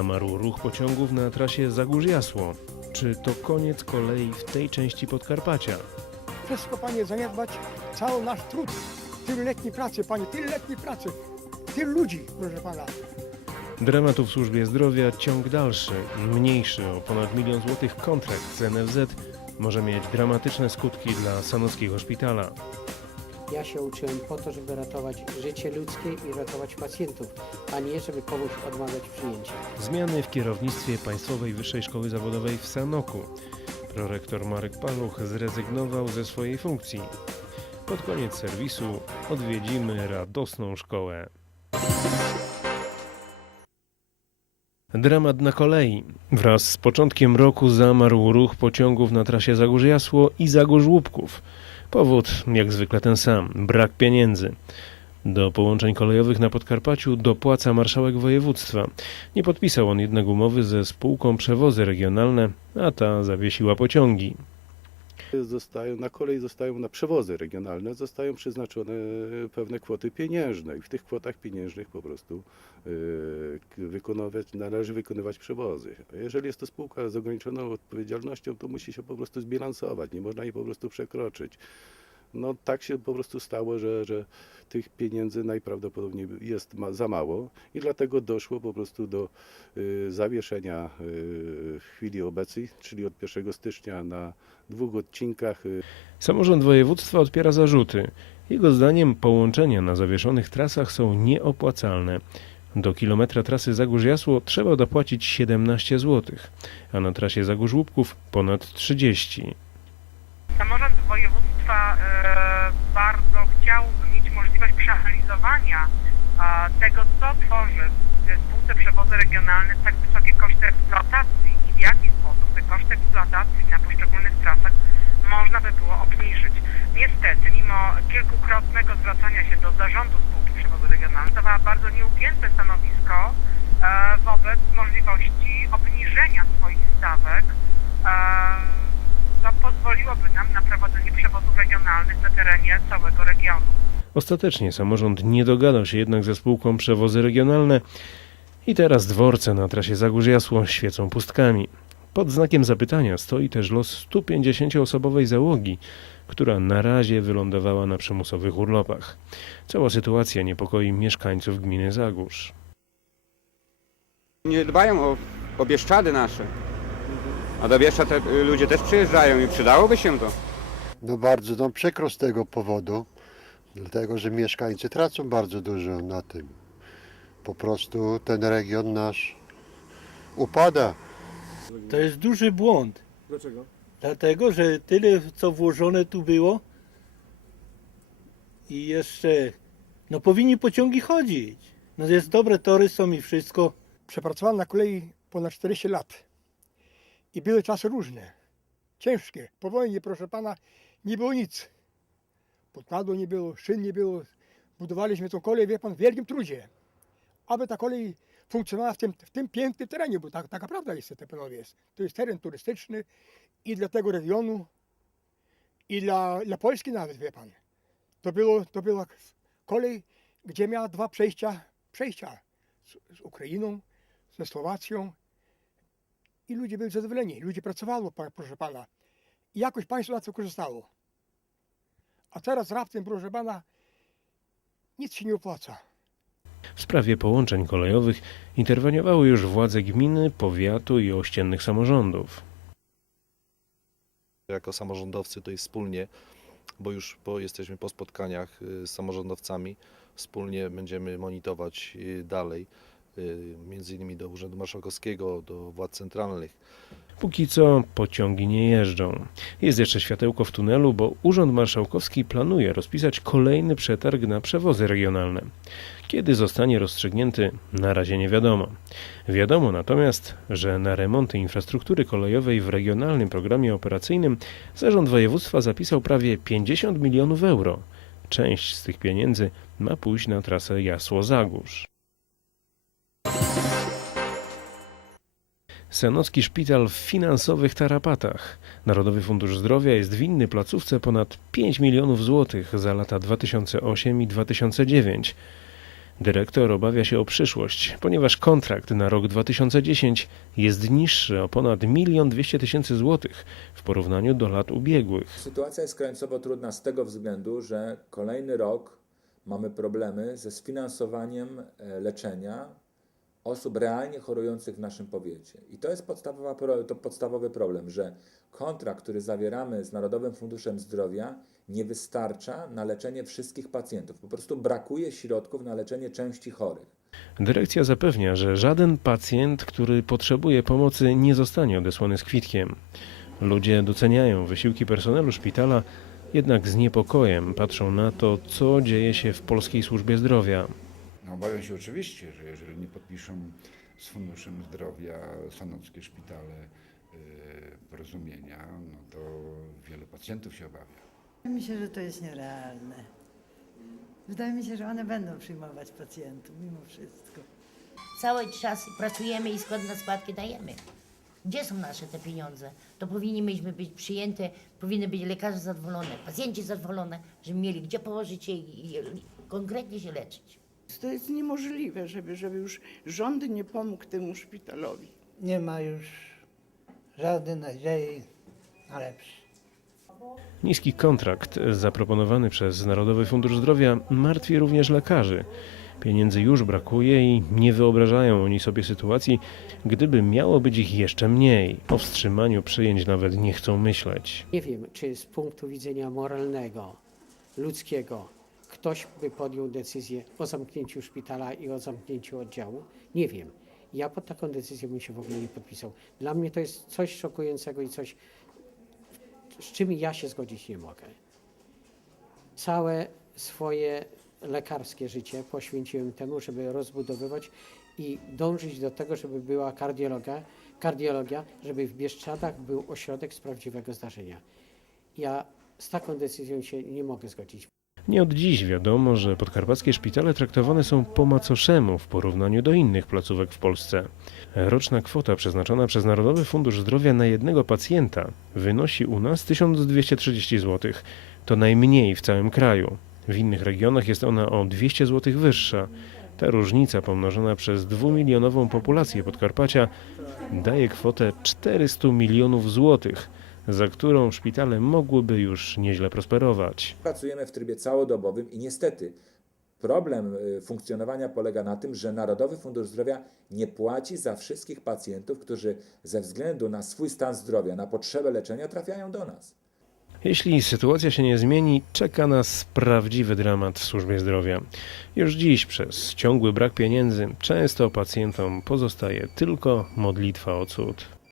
Zamarł ruch pociągów na trasie Zagórz-Jasło. Czy to koniec kolei w tej części Podkarpacia? Wszystko, panie, zaniedbać, cały nasz trud. Tyle letniej pracy, panie, tyle letniej pracy. Tylu ludzi, proszę pana. Dramatu w służbie zdrowia ciąg dalszy, mniejszy o ponad milion złotych kontrakt z NFZ może mieć dramatyczne skutki dla Sanockiego Szpitala. Ja się uczyłem po to, żeby ratować życie ludzkie i ratować pacjentów, a nie żeby komuś odmawiać przyjęcia. Zmiany w kierownictwie Państwowej Wyższej Szkoły Zawodowej w Sanoku. Prorektor Marek Paluch zrezygnował ze swojej funkcji. Pod koniec serwisu odwiedzimy radosną szkołę. Dramat na kolei. Wraz z początkiem roku zamarł ruch pociągów na trasie Zagórz-Jasło i Zagórz-Łupków. Powód jak zwykle ten sam brak pieniędzy. Do połączeń kolejowych na Podkarpaciu dopłaca marszałek województwa. Nie podpisał on jednak umowy ze spółką Przewozy Regionalne, a ta zawiesiła pociągi. Zostają, na kolei zostają na przewozy regionalne, zostają przeznaczone pewne kwoty pieniężne i w tych kwotach pieniężnych po prostu k- wykonywać, należy wykonywać przewozy. Jeżeli jest to spółka z ograniczoną odpowiedzialnością, to musi się po prostu zbilansować, nie można jej po prostu przekroczyć. No tak się po prostu stało, że, że tych pieniędzy najprawdopodobniej jest ma, za mało i dlatego doszło po prostu do y, zawieszenia y, w chwili obecnej, czyli od 1 stycznia na dwóch odcinkach y, Samorząd województwa odpiera zarzuty. Jego zdaniem połączenia na zawieszonych trasach są nieopłacalne. Do kilometra trasy Zagórz-Jasło trzeba dopłacić 17 zł, a na trasie Zagórz-Łupków ponad 30. Samorząd województwa e, bardzo chciałby mieć możliwość przeanalizowania tego, co tworzy spółce przewozy regionalne tak wysokie koszty eksploatacji i w jaki sposób te koszty eksploatacji na poszczególnych trasach można by było obniżyć. Niestety, mimo kilkukrotnego zwracania się do zarządu spółki przewozy regionalne, dawała bardzo nieugięte stanowisko e, wobec możliwości obniżenia swoich stawek e, co pozwoliłoby nam na prowadzenie przewozów regionalnych na terenie całego regionu. Ostatecznie samorząd nie dogadał się jednak ze spółką Przewozy Regionalne i teraz dworce na trasie Zagórz-Jasło świecą pustkami. Pod znakiem zapytania stoi też los 150-osobowej załogi, która na razie wylądowała na przymusowych urlopach. Cała sytuacja niepokoi mieszkańców gminy Zagórz. Nie dbają o, o Bieszczady nasze. A do Bieszczad te y, ludzie też przyjeżdżają i przydałoby się to. No bardzo nam przykro z tego powodu, dlatego że mieszkańcy tracą bardzo dużo na tym. Po prostu ten region nasz upada. To jest duży błąd. Dlaczego? Dlatego, że tyle co włożone tu było i jeszcze no powinni pociągi chodzić. No jest dobre tory są i wszystko. Przepracowałem na kolei ponad 40 lat. I były czasy różne. Ciężkie. Po wojnie, proszę pana, nie było nic. Podkładu nie było, szyn nie było. Budowaliśmy tą kolej, wie pan, w wielkim trudzie. Aby ta kolej funkcjonowała w tym, w tym pięknym terenie, bo tak, taka prawda jest, te panowie. To jest teren turystyczny i dla tego regionu, i dla, dla Polski nawet, wie pan. To, było, to była kolej, gdzie miała dwa przejścia, przejścia z, z Ukrainą, ze Słowacją i ludzie byli zadowoleni. Ludzie pracowało, proszę pana. I jakoś państwo na to korzystało. A teraz raptem, proszę pana, nic się nie opłaca. W sprawie połączeń kolejowych interweniowały już władze gminy, powiatu i ościennych samorządów. Jako samorządowcy tutaj wspólnie, bo już po, jesteśmy po spotkaniach y, z samorządowcami, wspólnie będziemy monitorować y, dalej, y, między innymi do Urzędu Marszałkowskiego, do władz centralnych. Póki co pociągi nie jeżdżą. Jest jeszcze światełko w tunelu, bo Urząd Marszałkowski planuje rozpisać kolejny przetarg na przewozy regionalne. Kiedy zostanie rozstrzygnięty, na razie nie wiadomo. Wiadomo natomiast, że na remonty infrastruktury kolejowej w regionalnym programie operacyjnym Zarząd Województwa zapisał prawie 50 milionów euro. Część z tych pieniędzy ma pójść na trasę Jasło-Zagórz. Sanocki szpital w finansowych tarapatach. Narodowy Fundusz Zdrowia jest winny placówce ponad 5 milionów złotych za lata 2008 i 2009. Dyrektor obawia się o przyszłość, ponieważ kontrakt na rok 2010 jest niższy o ponad 1 200 tysięcy złotych w porównaniu do lat ubiegłych. Sytuacja jest krańcowo trudna z tego względu, że kolejny rok mamy problemy ze sfinansowaniem e, leczenia osób realnie chorujących w naszym powiecie. I to jest podstawowa, to podstawowy problem, że kontrakt, który zawieramy z Narodowym Funduszem Zdrowia, nie wystarcza na leczenie wszystkich pacjentów. Po prostu brakuje środków na leczenie części chorych. Dyrekcja zapewnia, że żaden pacjent, który potrzebuje pomocy, nie zostanie odesłany z kwitkiem. Ludzie doceniają wysiłki personelu szpitala, jednak z niepokojem patrzą na to, co dzieje się w polskiej służbie zdrowia. No, obawiam się oczywiście, że jeżeli nie podpiszą z Funduszem Zdrowia sanockie szpitale y, porozumienia, no to wielu pacjentów się obawia. Myślę, że to jest nierealne. Wydaje mi się, że one będą przyjmować pacjentów mimo wszystko. Cały czas pracujemy i składne składki dajemy. Gdzie są nasze te pieniądze? To powinniśmy być przyjęte, powinny być lekarze zadowolone, pacjenci zadowolone, żeby mieli gdzie położyć się i konkretnie się leczyć. To jest niemożliwe, żeby, żeby już rząd nie pomógł temu szpitalowi. Nie ma już żadnej nadziei na lepsze. Niski kontrakt zaproponowany przez Narodowy Fundusz Zdrowia martwi również lekarzy. Pieniędzy już brakuje i nie wyobrażają oni sobie sytuacji, gdyby miało być ich jeszcze mniej. O wstrzymaniu przyjęć nawet nie chcą myśleć. Nie wiem, czy z punktu widzenia moralnego, ludzkiego, ktoś by podjął decyzję o zamknięciu szpitala i o zamknięciu oddziału. Nie wiem. Ja pod taką decyzją bym się w ogóle nie podpisał. Dla mnie to jest coś szokującego i coś, z czym ja się zgodzić nie mogę. Całe swoje lekarskie życie poświęciłem temu, żeby rozbudowywać i dążyć do tego, żeby była kardiologia, kardiologia żeby w Bieszczadach był ośrodek z prawdziwego zdarzenia. Ja z taką decyzją się nie mogę zgodzić. Nie od dziś wiadomo, że podkarpackie szpitale traktowane są po macoszemu w porównaniu do innych placówek w Polsce. Roczna kwota przeznaczona przez Narodowy Fundusz Zdrowia na jednego pacjenta wynosi u nas 1230 zł. To najmniej w całym kraju. W innych regionach jest ona o 200 zł wyższa. Ta różnica pomnożona przez dwumilionową populację Podkarpacia daje kwotę 400 milionów złotych, za którą szpitale mogłyby już nieźle prosperować. Pracujemy w trybie całodobowym i niestety problem y, funkcjonowania polega na tym, że Narodowy Fundusz Zdrowia nie płaci za wszystkich pacjentów, którzy ze względu na swój stan zdrowia, na potrzebę leczenia trafiają do nas. Jeśli sytuacja się nie zmieni, czeka nas prawdziwy dramat w służbie zdrowia. Już dziś przez ciągły brak pieniędzy często pacjentom pozostaje tylko modlitwa o cud.